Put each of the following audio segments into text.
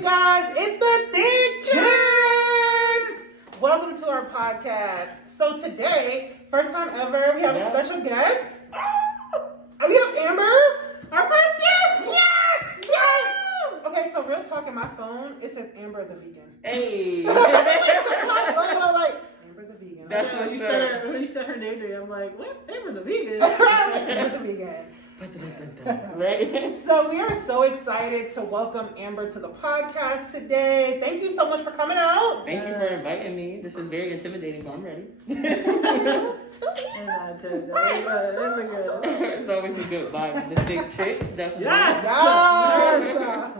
you guys? It's the Thick Chixx! Welcome to our podcast. So today, first time ever, we have a special guest. We have Amber, our first guest! Yes! Yes! Okay, so real talk in my phone, it says Amber the Vegan. Hey! It says my phone, I'm like, Amber the Vegan. That's when you said her name to me, I'm like, what? Amber the Vegan? I was like, Amber the Vegan. Right? So we are so excited to welcome Amber to the podcast today. Thank you so much for coming out. Thank you for inviting me. This is very intimidating, but I'm ready. It's always a good vibe with the Thick Chixx, definitely. Yes! Yes.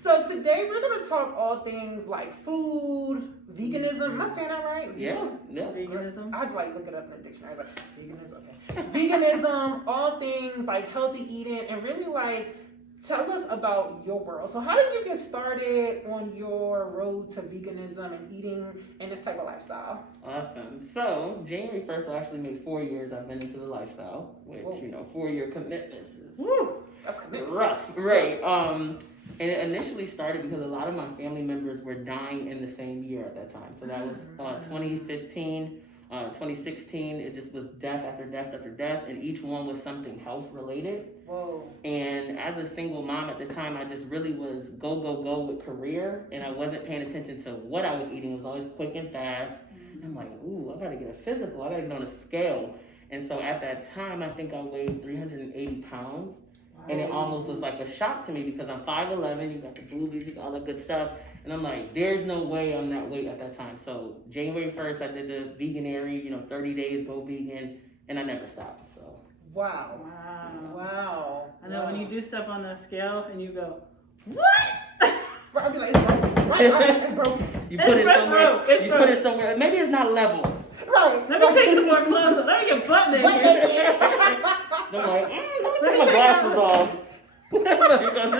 So today we're going to talk all things like food, veganism. Am I saying that right? Yeah. Veganism. I'd like look it up in the dictionary. I was like, veganism, okay. Veganism, all things like healthy eating, and really like tell us about your world. So how did you get started on your road to veganism and eating in this type of lifestyle? Awesome. So, January 1st, I actually made 4 years I've been into the lifestyle, which, 4-year commitments is That's commitment. rough. Right. And it initially started because a lot of my family members were dying in the same year at that time. So that was 2015, 2016. It just was death after death after death, and each one was something health related. Whoa. And as a single mom at the time, I just really was go with career, and I wasn't paying attention to what I was eating. It was always quick and fast. And I'm like, ooh, I gotta get a physical. I gotta get on a scale. And so at that time, I think I weighed 380 pounds. And it almost was like a shock to me because I'm 5'11", you got the boobies, you got all that good stuff. And I'm like, there's no way I'm that weight at that time. So January 1st, I did the veganary, 30 days, go vegan, and I never stopped, so. Wow. I know when you do stuff on the scale and you go, what? I'll be like, it's broken. Right, it's broken. You put it somewhere, put it somewhere, maybe it's not level. Right. Let me take some more clothes off. Let me get butt naked. I'm like, let me take my glasses off.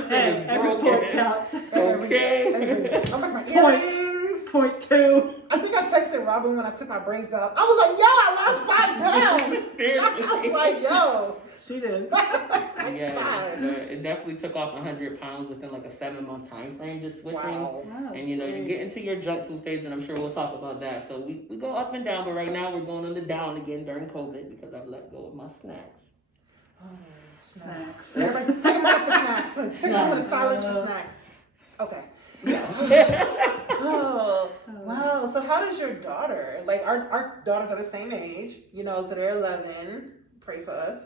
Hey, every point counts. Okay. I'm like, my earrings. Point 2. I think I texted Robin when I took my braids out. I was like, yo, I lost 5 pounds. Seriously. I was like, yo. She did. Yeah, it definitely took off 100 pounds within like a 7-month time frame, just switching. Wow. And you get into your junk food phase, and I'm sure we'll talk about that. So we go up and down, but right now we're going on the down again during COVID because I've let go of my snacks. Oh, snacks. Everybody, take a moment for snacks. Take a moment of silence for snacks. Okay. Yeah. Oh, wow. So how does your daughter, like our daughters are the same age, so they're 11. Pray for us.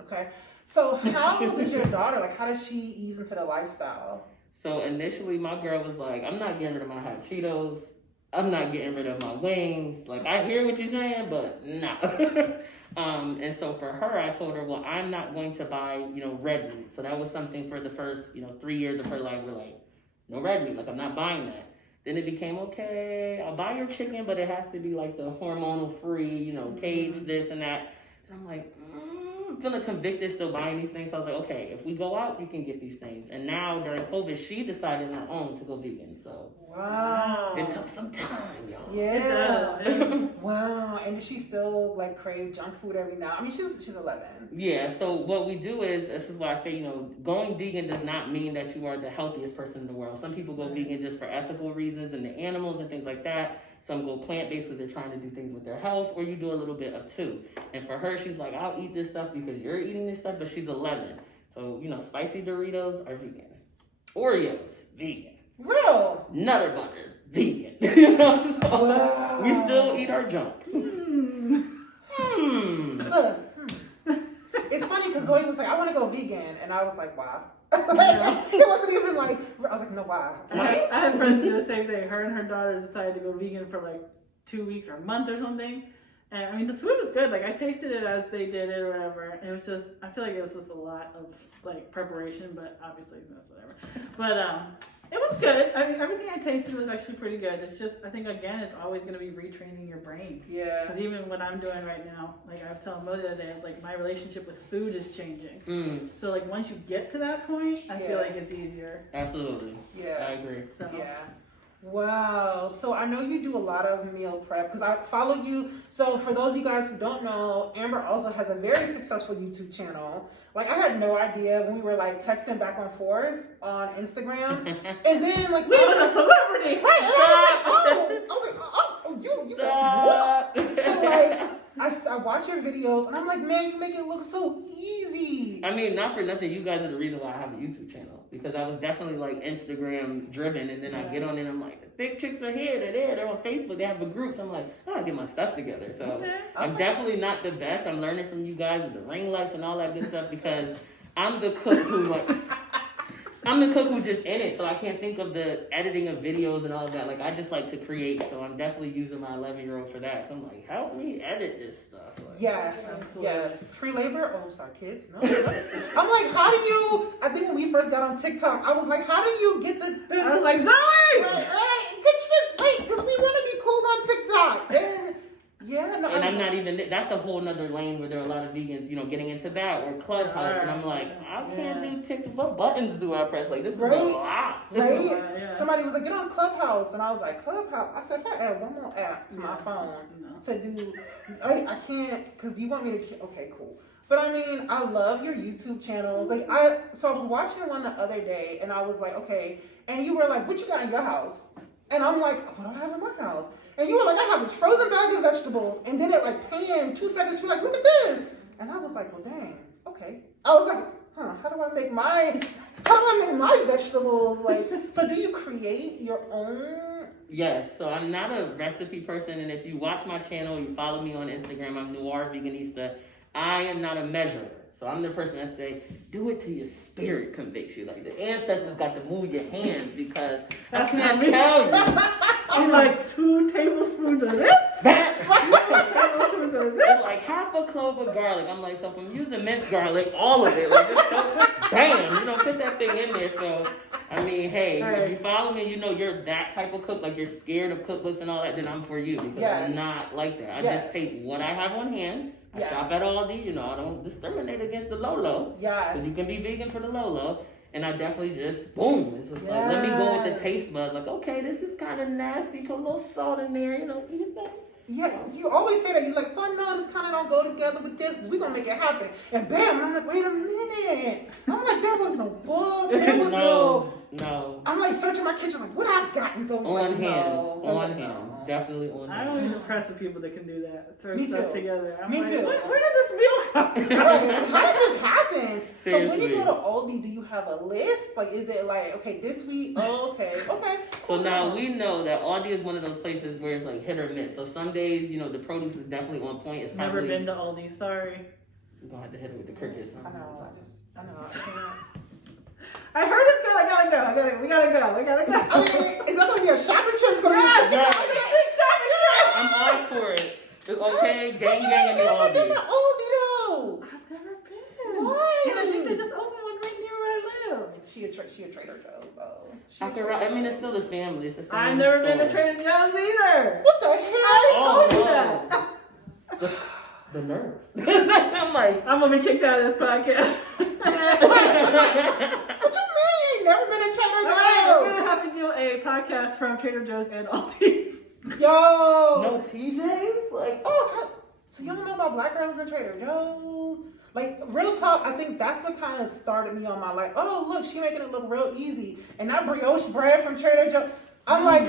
Okay. So how does your daughter, like how does she ease into the lifestyle? So initially my girl was like, I'm not getting rid of my hot Cheetos. I'm not getting rid of my wings. Like, I hear what you're saying, but no. And so for her, I told her, well, I'm not going to buy, red meat. So that was something for the first, 3 years of her life. We're like, no red meat. Like, I'm not buying that. Then it became, okay, I'll buy your chicken, but it has to be like the hormonal free, cage, this and that. And I'm like, I'm feeling convicted still buying these things. So I was like, okay, if we go out, you can get these things. And now during COVID, she decided on her own to go vegan. So wow, it took some time, y'all. Yeah. Wow. And does she still like crave junk food every now? I mean, she's 11. Yeah. So what we do is, this is why I say, going vegan does not mean that you are the healthiest person in the world. Some people go vegan just for ethical reasons and the animals and things like that. Some go plant-based because they're trying to do things with their health, or you do a little bit of two. And for her, she's like, I'll eat this stuff because you're eating this stuff, but she's 11. So, spicy Doritos are vegan. Oreos, vegan. Real? Nutter Butters, vegan. So wow. We still eat our junk. Look, it's funny because Zoe was like, I want to go vegan. And I was like, wow. It wasn't even like, I was like, no, why? I have friends who do the same thing. Her and her daughter decided to go vegan for like 2 weeks or a month or something. And I mean, the food was good. Like, I tasted it as they did it or whatever. And it was just, I feel like it was just a lot of like preparation, but obviously that's whatever. But it was good. I mean, everything I tasted was actually pretty good. It's just, I think again, it's always going to be retraining your brain. Yeah. Because even what I'm doing right now, like I was telling Mo the other day, it's like my relationship with food is changing. So like once you get to that point, I feel like it's easier. Absolutely. Yeah. I agree. So. Yeah. Wow. So I know you do a lot of meal prep because I follow you. So for those of you guys who don't know, Amber also has a very successful YouTube channel. Like I had no idea when we were like texting back and forth on Instagram, and then like We were a celebrity. right? And I was like, oh, you got what? So like. I watch your videos and I'm like, man, you make it look so easy. I mean, not for nothing, you guys are the reason why I have a YouTube channel. Because I was definitely like Instagram driven, and then I get on it and I'm like, the thick chicks are here, they're there, they're on Facebook, they have a group. So I'm like, I gotta get my stuff together. So I'm definitely not the best. I'm learning from you guys with the ring lights and all that good stuff because I'm the cook who I'm the cook who's just in it, so I can't think of the editing of videos and all of that. Like, I just like to create, so I'm definitely using my 11-year-old for that. So I'm like, help me edit this stuff. Like, yes. Free labor? Oh, sorry, kids. No. I'm like, how do you, I think when we first got on TikTok, I was like, how do you get the I was like, Zoe! Right. Could you just, like, because we want to be cool on TikTok. And I'm not even, that's a whole nother lane where there are a lot of vegans, getting into that, or Clubhouse, and I'm like, I can't do TikTok, what buttons do I press? Like, this is a lot. Right? Somebody was like, get on Clubhouse, and I was like, Clubhouse? I said, if I add one more app to my phone to do, I can't, because you want me to, okay, cool. But I mean, I love your YouTube channels. Like, so I was watching one the other day, and I was like, okay, and you were like, what you got in your house? And I'm like, what do I have in my house? And you were like, I have this frozen bag of vegetables. And then at like pan 2 seconds, you were like, look at this. And I was like, well, dang, okay. I was like, how do I make my vegetables? Like, so do you create your own? Yes, so I'm not a recipe person. And if you watch my channel, you follow me on Instagram, I'm Noriveganista. I am not a measurer. So I'm the person that say, do it till your spirit convicts you. Like the ancestors got to move your hands because I can't tell you. I'm like 2 tablespoons of this. 2 tablespoons of this. Like half a clove of garlic. I'm like, so if I'm using minced garlic, all of it, like just bam, put that thing in there. So I mean, hey, if you follow me, you're that type of cook, like you're scared of cookbooks and all that, then I'm for you because I'm not like that. I just take what I have on hand. I shop at Aldi, I don't discriminate against the low. Yes. Because you can be vegan for the low. And I definitely just, boom, it's just like, let me go with the taste buds. Like, okay, this is kind of nasty. Put a little salt in there, eat that. Yeah, you always say that. You're like, so I know this kind of don't go together with this, but we're going to make it happen. And bam, I'm like, wait a minute. I'm like, there was no book. There was no. I'm like searching my kitchen, like, what I got? And so on hand. Definitely on hand. I'm always impressed with people that can do that. Throw Me stuff too. together. I'm Me like, too. Where did this meal come from? Right. How did this happen? Seriously. So when you go to Aldi, do you have a list? Like, is it like, okay, this week? Oh, okay. So now we know that Aldi is one of those places where it's like hit or miss. So some days, the produce is definitely on point. It's Never been to Aldi, sorry. You're going to have to hit it with the crickets. I know. I heard this girl. I gotta go. We gotta go. I mean, is that going to be a shopping trip? It's going to be a shopping trip. I'm all for it. It's okay, gang in the Aldi. I've never been to Aldi though. I've never been. Why? And I think they just opened one right near where I live. She a Trader Joe's though. It's still the family. It's the same I've never been to store. Trader Joe's either. What the hell? I already told you that. The nerve. I'm like, I'm gonna be kicked out of this podcast. What you mean? You ain't never been to Trader Joe's? We're gonna have to do a podcast from Trader Joe's and Aldi's. Yo. no TJs? Like, so you don't know about black girls in Trader Joe's? Like, real talk, I think that's what kind of started me on my, like, oh, look, she making it look real easy. And that brioche bread from Trader Joe's. I'm like,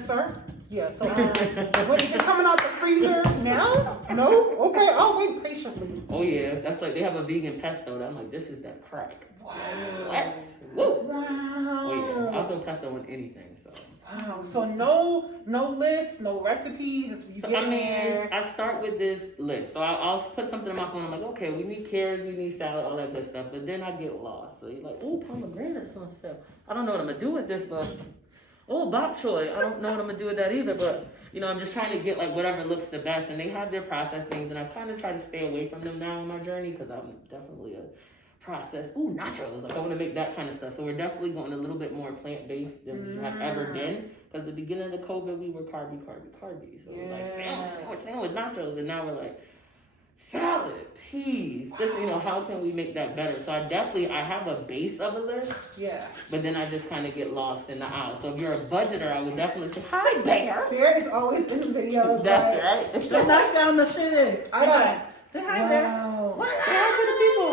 sir? Yeah, so, what, is it coming out the freezer now? No? Okay, I'll wait patiently. oh yeah, that's like, they have a vegan pesto. I'm like, this is that crack. Wow. What? Woo. Wow. Oh yeah, I'll throw pesto on anything, so. Wow, so no lists, no recipes, just you get in there. I start with this list. So I'll put something in my phone. I'm like, okay, we need carrots, we need salad, all that good stuff. But then I get lost. So you're like, oh, pomegranates on sale. I don't know what I'm going to do with this, but, oh, bok choy. I don't know what I'm going to do with that either. But, I'm just trying to get, like, whatever looks the best. And they have their processed things. And I kind of try to stay away from them now on my journey because I'm definitely a processed. Ooh, nachos. Like, I want to make that kind of stuff. So we're definitely going a little bit more plant-based than we have ever been. Because at the beginning of the COVID, we were carby. So it was like sandwich, nachos. And now we're like salad, peas. Just, how can we make that better? So I have a base of a list. Yeah. But then I just kind of get lost in the aisle. So if you're a budgeter, I would definitely say, hi, Bear. Bear is always in the videos. That's right. Let's knock down the city. I know. Say hi, Bear. Wow. Say hi to the people.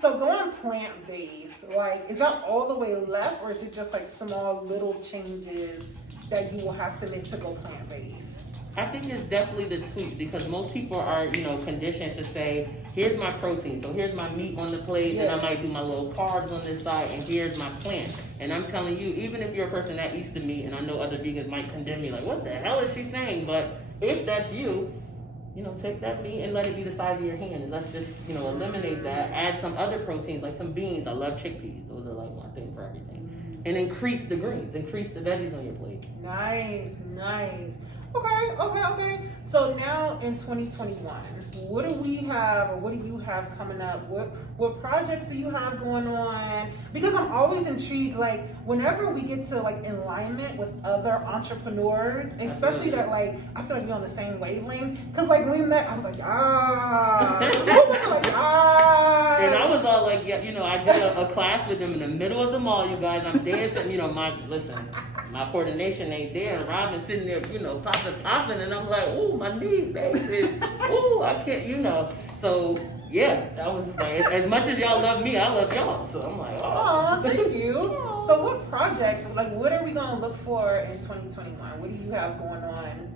So going plant-based, like, is that all the way left, or is it just like small little changes that you will have to make to go plant-based? I think it's definitely the tweaks, because most people are, conditioned to say, here's my protein, so here's my meat on the plate, and I might do my little carbs on this side, and here's my plant. And I'm telling you, even if you're a person that eats the meat, and I know other vegans might condemn me, like, what the hell is she saying? But if that's you, take that meat and let it be the size of your hand, and let's just, eliminate that. Add some other proteins, like some beans. I love chickpeas. Those are like my thing for everything. And increase the greens, increase the veggies on your plate. Nice. Okay. So now in 2021, what do we have, or what do you have coming up? What projects do you have going on? Because I'm always intrigued, like, whenever we get to like alignment with other entrepreneurs, especially that, like, I feel like we're on the same wavelength. Cause like when we met, I was like, there's a whole bunch of like, And I was all like, I did a class with them in the middle of the mall, you guys. I'm dancing, my coordination ain't there. And Robin's sitting there, popping, and I'm like, ooh, my knees, baby. Ooh, I can't, So, yeah, that was like, as much as y'all love me, I love y'all. So I'm like, oh, thank you. So what projects, like, what are we going to look for in 2021? What do you have going on?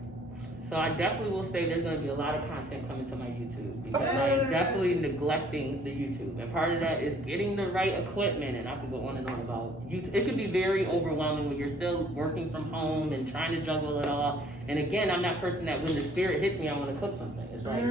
So I definitely will say there's going to be a lot of content coming to my YouTube, because I'm definitely neglecting the YouTube. And part of that is getting the right equipment, and I could go on and on about YouTube. It can be very overwhelming when you're still working from home and trying to juggle it all. And again, I'm that person that when the spirit hits me, I want to cook something. It's like,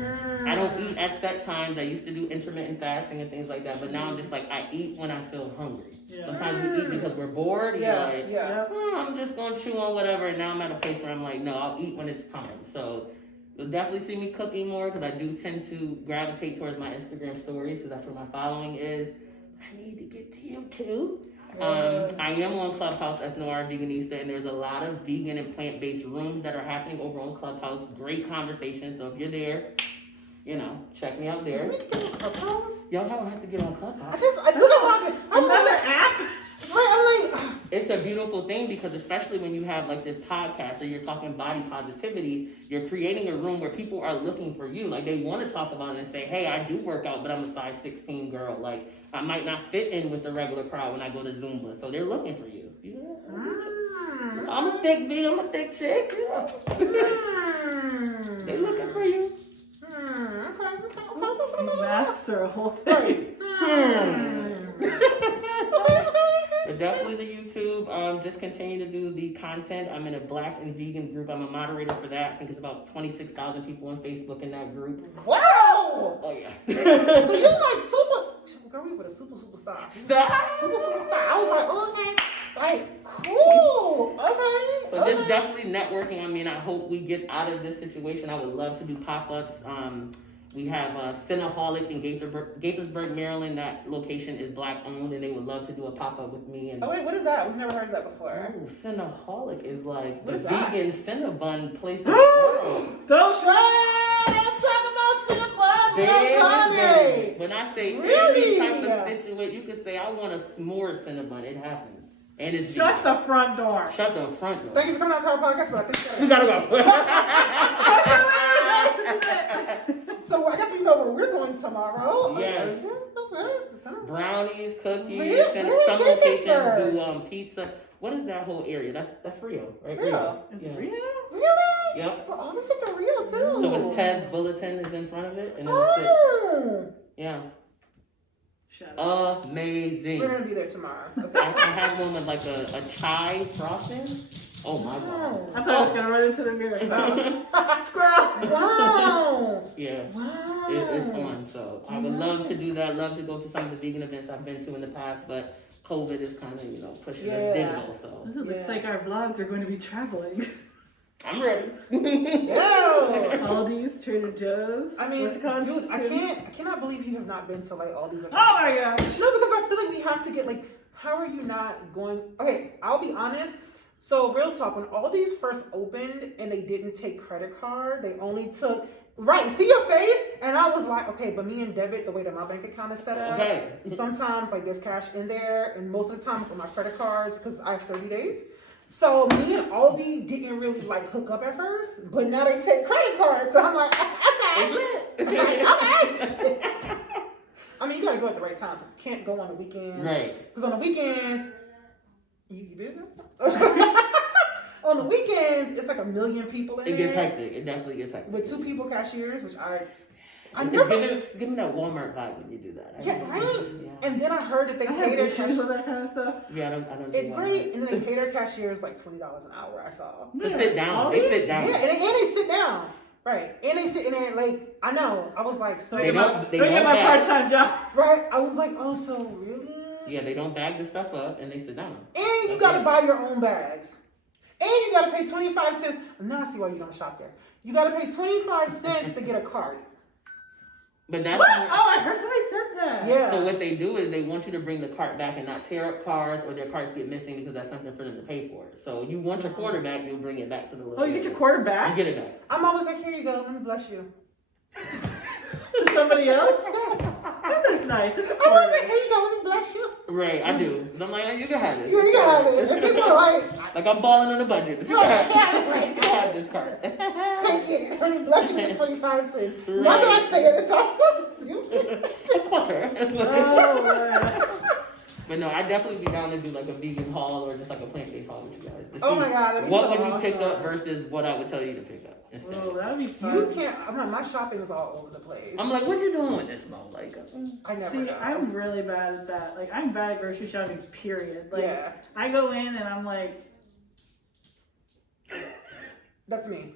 I don't eat at set times. I used to do intermittent fasting and things like that, but now I'm just like, I eat when I feel hungry. Yeah. Sometimes we eat because we're bored. I'm just going to chew on whatever, and now I'm at a place where I'm like, no, I'll eat when it's time. So you'll definitely see me cooking more, because I do tend to gravitate towards my Instagram stories, so that's where my following is. I need to get to YouTube. I am on Clubhouse as Noriveganista, and there's a lot of vegan and plant-based rooms that are happening over on Clubhouse. Great conversations. So if you're there, check me out there. Can we get on Clubhouse? Y'all don't have to get on Clubhouse. I do not have Another app? Right, I'm like, it's a beautiful thing, because especially when you have like this podcast, or you're talking body positivity, you're creating a room where people are looking for you. Like, they want to talk about it and say, hey, I do work out, but I'm a size 16 girl. Like, I might not fit in with the regular crowd when I go to Zumba. So they're looking for you. I'm a thick B, I'm a thick chick. They're looking for you. These masks are a whole thing. But definitely the YouTube. Just continue to do the content. I'm in a Black and vegan group. I'm a moderator for that. I think it's about 26,000 people on Facebook in that group. Wow! Oh yeah. So you're like super. Girl, we were a superstar. Stop. Superstar. I was like, oh, okay. Like, cool. Okay. So just definitely networking. I mean, I hope we get out of this situation. I would love to do pop-ups. We have Cinnaholic in Gaithersburg, Maryland. That location is Black owned, and they would love to do a pop-up with me. And oh wait, what is that? We've never heard of that before. Oh, Cinnaholic is like what the vegan Cinnabon place in the world. Don't talk about Cinnabon. When I say really? any type of situation, you can say I want a s'more Cinnabon. It happens. And it's shut the front door. Shut the front door. Thank you for coming out to our podcast, but I think you gotta go. So I guess we know where we're going tomorrow. Yes. Brownies, cookies, Really? and some locations do pizza. What is that whole area? That's Rio, right? Rio. Yes. Rio? Really? Yep. Well, all this stuff in Rio too. So it's Ted's Bulletin is in front of it, and then yeah. Amazing. We're gonna be there tomorrow. Okay. I have one with like a chai frosting. Oh my god. I thought I was gonna run into the mirror. Squirrel. Wow. Yeah. Wow. It's fun. So I would love to do that. Love to go to some of the vegan events I've been to in the past, but COVID is kind of pushing us digital. So it looks like our vlogs are going to be traveling. I'm ready. Yo. Aldi's, Trader Joe's. I mean, what's it called? dude, I cannot believe you have not been to like Aldi's. Oh my gosh. No, because I feel like we have to get like, how are you not going? Okay, I'll be honest. So real talk, when Aldi's first opened and they didn't take credit card, they only took Right, see your face, and I was like, okay, but me and debit, the way that my bank account is set up, Okay. sometimes like there's cash in there, and most of the time it's on my credit cards because I have 30 days. So me and Aldi didn't really like hook up at first, but now they take credit cards, so I'm like, okay. Okay. I mean, you gotta go at the right times. You can't go on the weekends. Right. Because on the weekends, you busy? On the weekends, it's like 1 million people in It there. gets hectic. It definitely gets hectic. With 2 people cashiers, which I Give me that Walmart vibe when you do that. Right? Yeah. And then I heard that they pay their issues with that kind of stuff. Yeah, I don't It's great, and then they pay their cashiers like $20 an hour. I saw. To sit down. They sit down. Yeah, and they sit down. Right, and they sitting there like I know. I was like, so They don't get my bag. part-time job. Right, I was like, oh, so really? Yeah, they don't bag the stuff up and they sit down. And you gotta buy your own bags. And you gotta pay 25 cents. Now I see why you don't shop there. You gotta pay 25 cents to get a cart. But that's What? Oh, I heard somebody said that. Yeah. So what they do is they want you to bring the cart back and not tear up cards or their carts get missing because that's something for them to pay for. So you want your quarter back, you'll bring it back to the little. Oh, you get your quarter back? You get it back. I'm always like, here you go. Let me bless you. To somebody else? That's nice. That's a I'm always quarter. like, here you go. Let me bless you. Right, I do. And I'm like, oh, you can have it. You can have it. And people are like, Like I'm balling on a budget. But you can have this cart. take it. Let me bless you for 25 cents. Now that I say it, it sounds so stupid. A quarter. Oh, man. But no, I'd definitely be down to do like a vegan haul or just like a plant-based haul with you guys. To Oh see my God, that'd be what so would you pick awesome. up versus what I would tell you to pick up instead? Oh, that'd be fun. You can't. My shopping is all over the place. I'm like, what you doing with this, Mo? Like, I never See, know. I'm really bad at that. Like, I'm bad at grocery shopping, period. Like, Yeah. I go in and I'm like, That's me.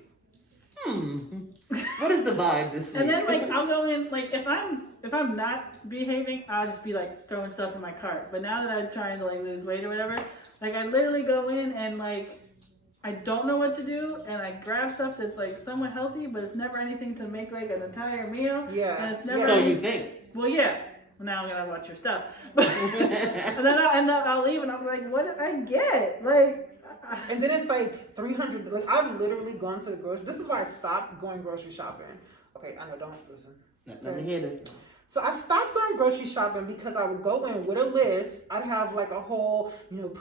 what is the vibe this week? and then like I'll go in like if I'm not behaving, I'll just be like throwing stuff in my cart. But now that I'm trying to like lose weight or whatever, like I literally go in and like I don't know what to do, and I grab stuff that's like somewhat healthy, but it's never anything to make like an entire meal. Yeah. And it's never. So you think? Well, yeah. Well, now I'm gonna watch your stuff, and then I'll leave, and I'm like, what did I get? Like. And then it's like 300. Like I've literally gone to the grocery. This is why I stopped going grocery shopping. Okay, I know. Don't listen. Let me hear this now. So I stopped going grocery shopping because I would go in with a list. I'd have like a whole,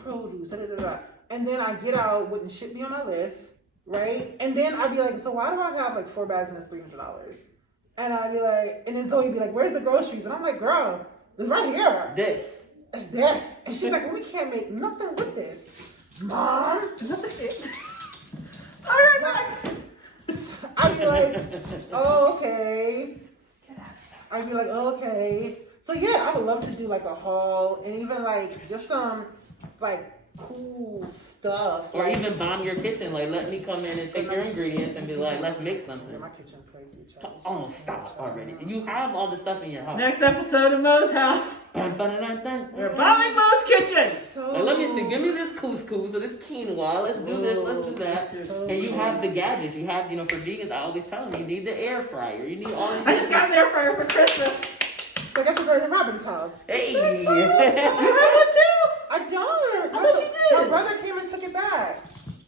produce, da da da da. And then I get out, wouldn't shit be on my list, right? And then I'd be like, so why do I have like 4 bags and it's $300? And I'd be like, and then Zoe'd be like, where's the groceries? And I'm like, girl, it's right here. It's this. And she's like, well, we can't make nothing with this. Mom, I'd be like, oh, okay. I'd be like, oh, okay. So yeah, I would love to do like a haul and even like just some like cool stuff. Or like, even bomb your kitchen. Like, let me come in and take your ingredients and be like, let's make Yeah, something. my kitchen crazy. Child. Oh, stop already. You have all the stuff in your house. Next episode of Mo's house. Dun, dun, dun, dun. We're bombing Mo's kitchen. So, Like, let me see. Give me this couscous or this quinoa. Let's do this. Let's do that. So And you have the gadgets. You have, for vegans, I always tell them, you need the air fryer. You need all these. I just got an air fryer for Christmas. So I got to go to Robin's house. Hey. You have one too? I don't. I thought you did. My brother came and took it back.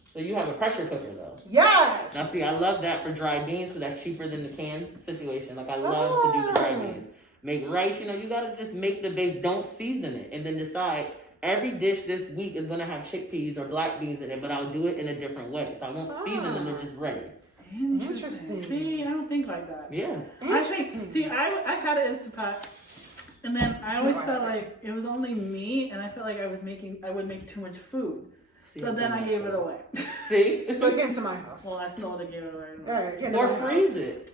So you have a pressure cooker though. Yes. Now see, I love that for dry beans because that's cheaper than the canned situation. Like I love to do the dry beans. Make rice, you gotta just make the base. Don't season it, and then decide every dish this week is gonna have chickpeas or black beans in it, but I'll do it in a different way. So I won't season them; they're just ready. Interesting. See, I don't think like that. Yeah. I think. See, I had an Instapot, and then I always felt like it was only me, and I felt like I would make too much food. So then I gave it away. See? So it came to my house. Well, I sold it, gave it away. Alright, came to Or my house. freeze it.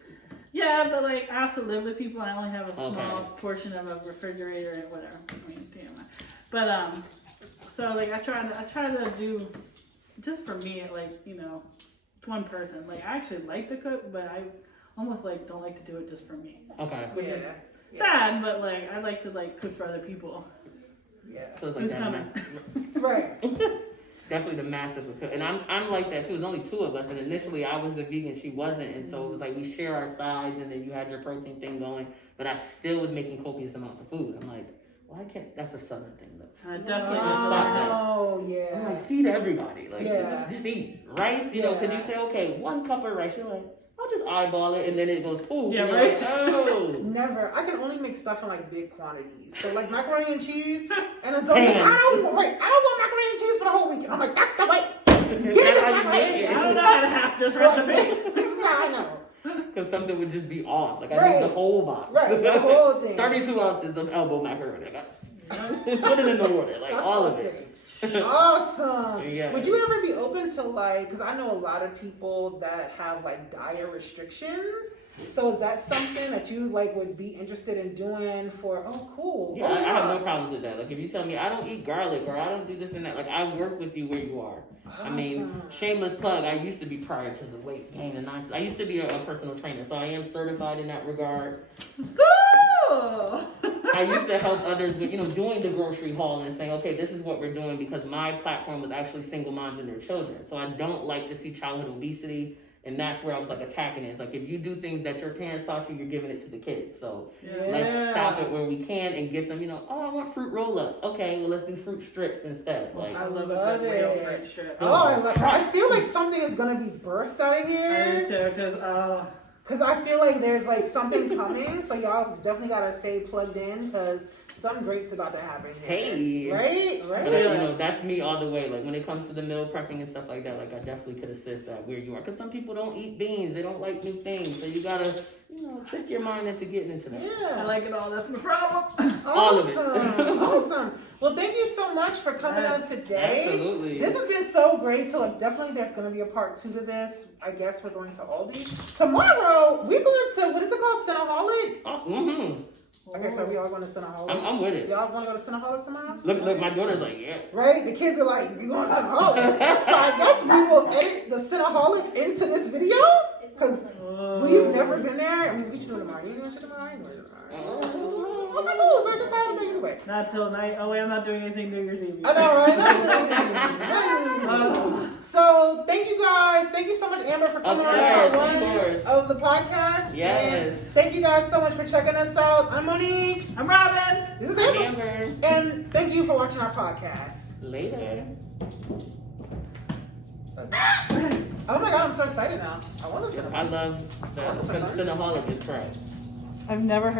Yeah, but like I also live with people, and I only have a small Okay. portion of a refrigerator and whatever. I mean, damn. But so like I try to do just for me, like one person. Like I actually like to cook, but I almost like don't like to do it just for me. Okay. Which is Yeah. sad, but like I like to like cook for other people. Yeah. So it's like Who's that. coming? Right. Definitely the masters of cooking. And I'm like that too. There's only 2 of us. And initially I was a vegan, she wasn't. And so it was like we share our sides and then you had your protein thing going. But I still was making copious amounts of food. I'm like, well, I can't. That's a southern thing. Though. I definitely stop that. Oh, I'm yeah. like, feed everybody. Like, Yeah. just eat rice. Could you say, okay, 1 cup of rice? You're like, I'll I'll just eyeball it, and then it goes poof. Yeah, and right. Like, oh. Never. I can only make stuff in like big quantities. So like macaroni and cheese, and it's always like, I don't want macaroni and cheese for the whole week. I'm like, that's the way. Give me this macaroni and cheese. I don't know how to have this recipe. This is how I know. Because something would just be off. Like, I need the whole box. Right, the whole thing. 32 ounces of elbow macaroni. I got put it in the water, like all of it. Awesome. Yeah. Would you ever be open to like, because I know a lot of people that have like diet restrictions. So is that something that you like would be interested in doing for, oh cool. Yeah, I have no problems with that. Like, if you tell me I don't eat garlic or I don't do this and that, like, I work with you where you are. Awesome. I mean, shameless plug, I used to be prior to the weight gain and nonsense. I used to be a personal trainer, so I am certified in that regard. So. I used to help others with, doing the grocery haul and saying, okay, this is what we're doing, because my platform was actually single moms and their children. So I don't like to see childhood obesity. And that's where I was like attacking it. It's like, if you do things that your parents taught you, you're giving it to the kids. So let's stop it where we can and get them, oh, I want fruit roll-ups. Okay, well, let's do fruit strips instead. Like, I love it. Real fruit strip. Oh, I love it. I feel like something is going to be birthed out of here. I do too, because I feel like there's like something coming. So y'all definitely got to stay plugged in because something great's about to happen here. Hey. Right? But that's me all the way. Like, when it comes to the meal prepping and stuff like that, like, I definitely could assist that where you are. Because some people don't eat beans. They don't like new things. So you got to, trick your mind into getting into that. Yeah. I like it all. That's my problem. All of it. Awesome. Well, thank you so much for coming on today. Absolutely. This has been so great. So definitely there's going to be a part 2 to this. I guess we're going to Aldi. Tomorrow, we're going to, what is it called? Cinnaholic? Oh, mm-hmm. Okay, so we all going to Cinnaholic? I'm with it. Y'all want to go to Cinnaholic tomorrow? Look, my daughter's like, yeah. Right? The kids are like, we going to Cinnaholic. So I guess we will edit the Cinnaholic into this video. Because we've never been there. I mean, we should do it tomorrow. You going to shit tomorrow? I ain't going to tomorrow. Okay, cool. It's like a Saturday anyway. Not till night. Oh, wait, I'm not doing anything New Year's Eve. I know, right? So, thank you guys. Thank you so much, Amber, for coming on part 1 of the podcast. Yes. And thank you guys so much for checking us out. I'm Monique. I'm Robin. This is Amber. And thank you for watching our podcast. Later. Oh my God, I'm so excited now. I want to I love the Cinnaholic is trash. I've never heard.